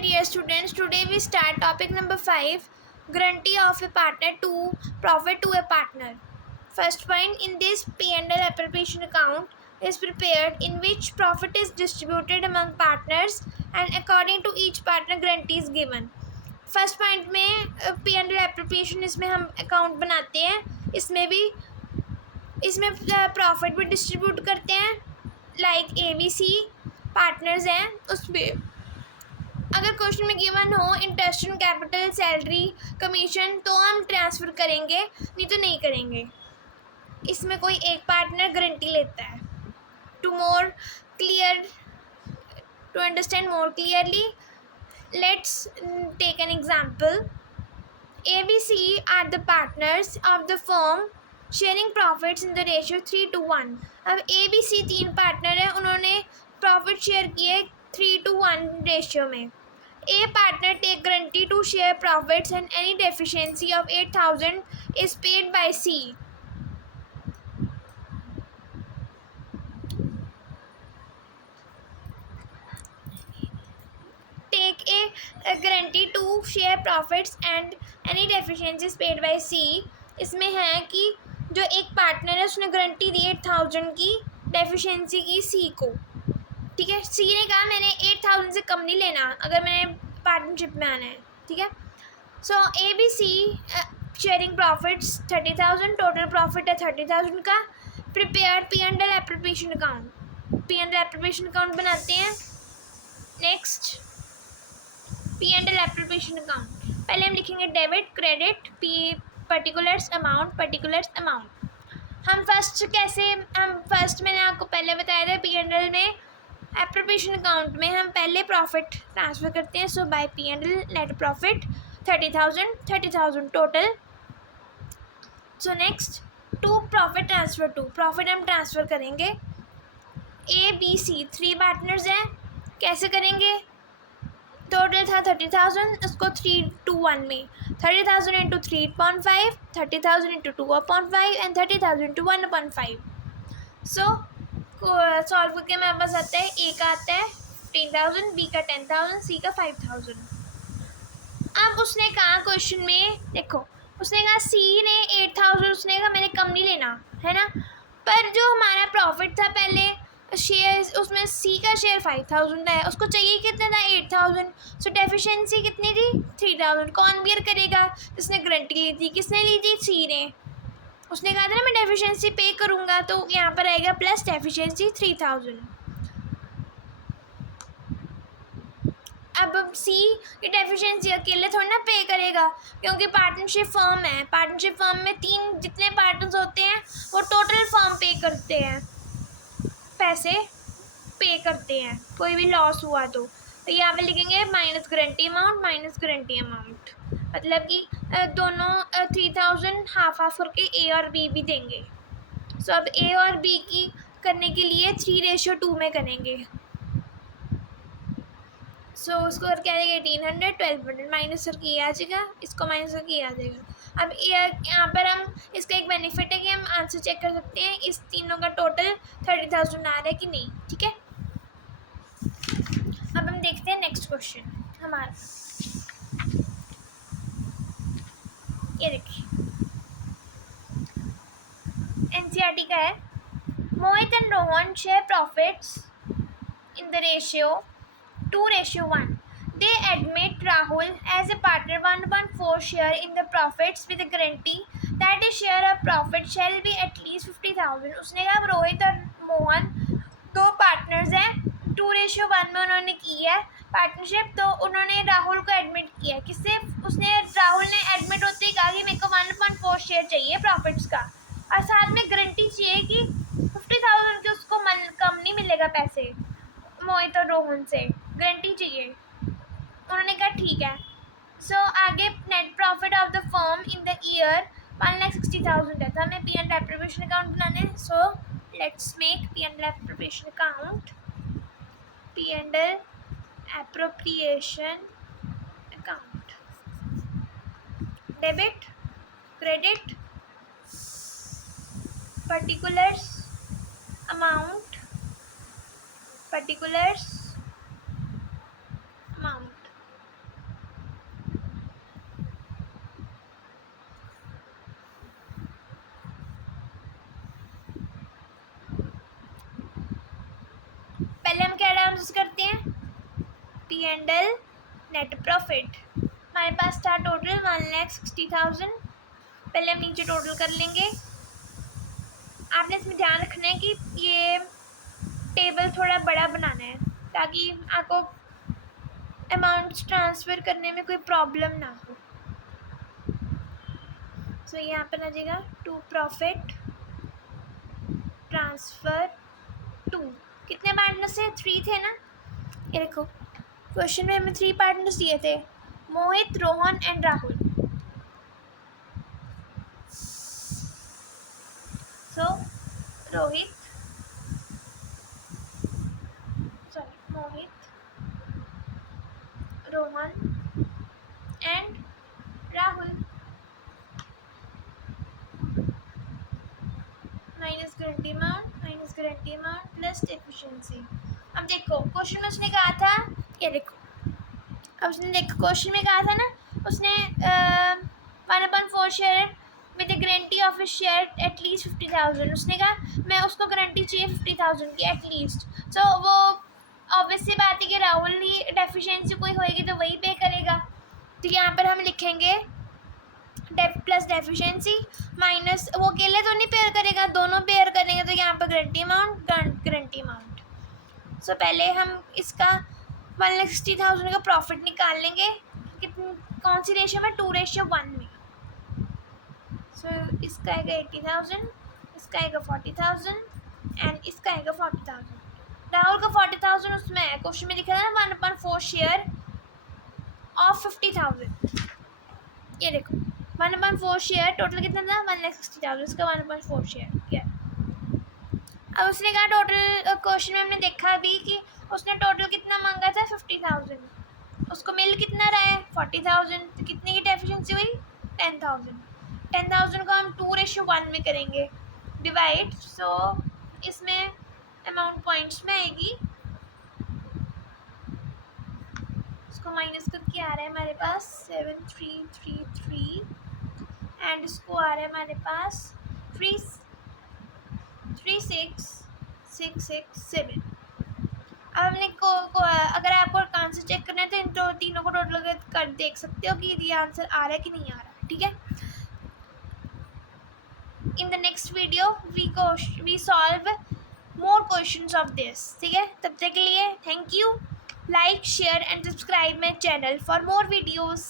dear students, today we start topic number 5, guarantee of a partner to profit to a partner. First point, in this P&L appropriation account is prepared in which profit is distributed among partners and according to each partner guarantee is given. First point में P&L appropriation इसमें हम account बनाते हैं, इसमें profit भी distribute करते हैं like ABC partners हैं उसमें अगर क्वेश्चन में गिवन हो interest on capital salary commission तो हम ट्रांसफ़र करेंगे, नहीं तो नहीं करेंगे। इसमें कोई एक पार्टनर गारंटी लेता है। To understand more clearly let's take an example. ABC are the partners of the firm sharing profits in the ratio 3:1. अब ABC 3 पार्टनर है, उन्होंने प्रॉफिट शेयर किए 3:1 रेशियो में। A partner take guarantee to share profits and any deficiency of 8,000 is paid by C. Take a guarantee to share profits and any deficiencies paid by C. इसमें है कि जो एक partner है उसने guarantee दी 8,000 की डेफिशिएंसी की C को, ठीक है। C ने कहा मैंने 8,000 से कम नहीं लेना अगर मैंने पार्टनरशिप में आना है, ठीक है। सो ABC sharing profits 30,000, total profit है 30,000 का। Prepare P&L appropriation account, P&L appropriation account बनाते हैं। नेक्स्ट P&L एप्रोप्रिएशन अकाउंट, पहले हम लिखेंगे डेबिट क्रेडिट पर्टिकुलर्स अमाउंट। हम फर्स्ट मैंने आपको पहले बताया था P&L में एप्रोप्रिएशन अकाउंट में हम पहले प्रॉफिट ट्रांसफ़र करते हैं। So by P&L net profit 30,000 total. So next to profit transfer to profit हम ट्रांसफ़र करेंगे ABC 3 पार्टनर्स हैं, कैसे करेंगे? टोटल था 30,000, उसको 3:1 में 30,000 into 3.5, 30,000 into 2.5 and 30,000 into 1.5। So solve करके हमारे पास आता है A का आता है 15,000, B का 10,000, C का 5,000। अब उसने कहा क्वेश्चन में देखो, उसने कहा C ने 8,000, उसने कहा मैंने कम नहीं लेना है ना, पर जो हमारा प्रॉफिट था पहले शेयर उसमें C का शेयर 5,000 है, उसको चाहिए कितना था 8,000। सो डेफिशिएंसी कितनी थी 3,000। कौन बियर करेगा? जिसने गारंटी ली थी। किसने ली थी? C ने। उसने कहा था ना मैं डेफिशिएंसी पे करूँगा, तो यहाँ पर आएगा प्लस डेफिशिएंसी 3,000। अब C की डेफिशिएंसी अकेले थोड़ी ना पे करेगा, क्योंकि पार्टनरशिप फर्म है। पार्टनरशिप फर्म में 3 जितने पार्टनर्स होते हैं वो टोटल फर्म पे करते हैं, पैसे पे करते हैं कोई भी लॉस हुआ तो यहाँ पे लिखेंगे माइनस गारंटी अमाउंट, मतलब कि दोनों 3,000 हाफ करके A और B भी देंगे। सो अब A और B की करने के लिए 3:2 में करेंगे। सो उसको करके आ जाएगा 1,800, 1,200 माइनस करके ये आ जाएगा, इसको माइनस करके ये आ जाएगा। अब यहाँ पर हम इसका एक बेनिफिट है कि हम आंसर चेक कर सकते हैं इस तीनों का टोटल 30,000 आ रहा है कि नहीं, ठीक है। अब हम देखते हैं नेक्स्ट क्वेश्चन हमारा, ये देखिए NCERT का है। Mohit and Rohan share profits in the ratio 2:1. They admit Rahul as a partner 1.4 share in the profits with a guarantee that his share of profit shall be at least 50,000. उसने कहा रोहित और Mohan 2 partners हैं, 2:1 में उन्होंने की है पार्टनरशिप, तो उन्होंने राहुल को एडमिट किया। किससे? राहुल ने एडमिट होते ही कहा कि मेरे को 1.4 शेयर चाहिए प्रॉफिट्स का, और साथ में गारंटी चाहिए कि 50,000 के उसको कम नहीं मिलेगा पैसे मोहित और रोहन से, गारंटी चाहिए। उन्होंने कहा ठीक है। सो आगे net profit of the firm in the year 1,60,000 है, तो हमें P&L एप्रोप्रिएशन अकाउंट बनाना है। So let's make P&L appropriation account. P&L appropriation account, debit credit particulars amount handle net profit. हमारे पास था टोटल 1,60,000। पहले हम नीचे टोटल कर लेंगे। आपने इसमें ध्यान रखना है कि ये टेबल थोड़ा बड़ा बनाना है ताकि आपको अमाउंट्स ट्रांसफ़र करने में कोई प्रॉब्लम ना हो। सो यहाँ पर आ जाएगा टू प्रॉफिट ट्रांसफ़र टू। कितने पार्टनर्स थे? 3 थे ना। ये देखो क्वेश्चन में हमें 3 पार्टनर्स दिए थे, Mohit, Rohan and Rahul. So Mohit, Rohan and Rahul minus guarantee amount plus deficiency. अब देखो क्वेश्चन में उसने कहा था, ये देखो अब उसने देखो क्वेश्चन में कहा था ना, उसने 1/4 share with guarantee of share at least 50,000। उसने कहा मैं उसको गारंटी चाहिए 50,000 की एटलीस्ट। सो वो ऑब्वियस सी बात है कि राहुल ही डेफिशिएंसी कोई होएगी तो वही पे करेगा। तो यहाँ पर हम लिखेंगे प्लस डेफिशिएंसी माइनस, वो अकेले तो नहीं पेयर करेगा, दोनों पेयर करेंगे तो यहाँ पर गारंटी अमाउंट। सो पहले हम इसका 1,60,000 का प्रॉफिट निकाल लेंगे। कौन सी रेशियो में? 2:1 में। सो इसका आएगा 80,000, इसका आएगा 40,000 एंड इसका आएगा 40,000। राहुल का 40,000 उसमें है, क्वेश्चन में लिखा था ना 1/4 शेयर ऑफ 50,000। ये देखो 1/4 शेयर टोटल कितना था? 1,60,000, इसका 1/4 शेयर क्या। अब उसने कहा टोटल, क्वेश्चन में हमने देखा अभी कि उसने टोटल कितना मांगा था? 50,000। उसको मिल कितना रहा है? 40,000। तो कितने की डेफिशिएंसी हुई? 10,000। 10,000 को हम 2:1 में करेंगे डिवाइड। सो इसमें अमाउंट पॉइंट्स में आएगी, इसको माइनस करके आ रहा है हमारे पास 7,333 एंड इसको आ रहा है हमारे पास 3,667। अब हमने अगर आपको आंसर चेक करना है तो इन तीनों को टोटल कर देख सकते हो कि ये आंसर आ रहा है कि नहीं आ रहा है। ठीक है, in the next video we solve more questions of this. ठीक है, तब तक के लिए thank you. Like, share and subscribe my channel for more videos.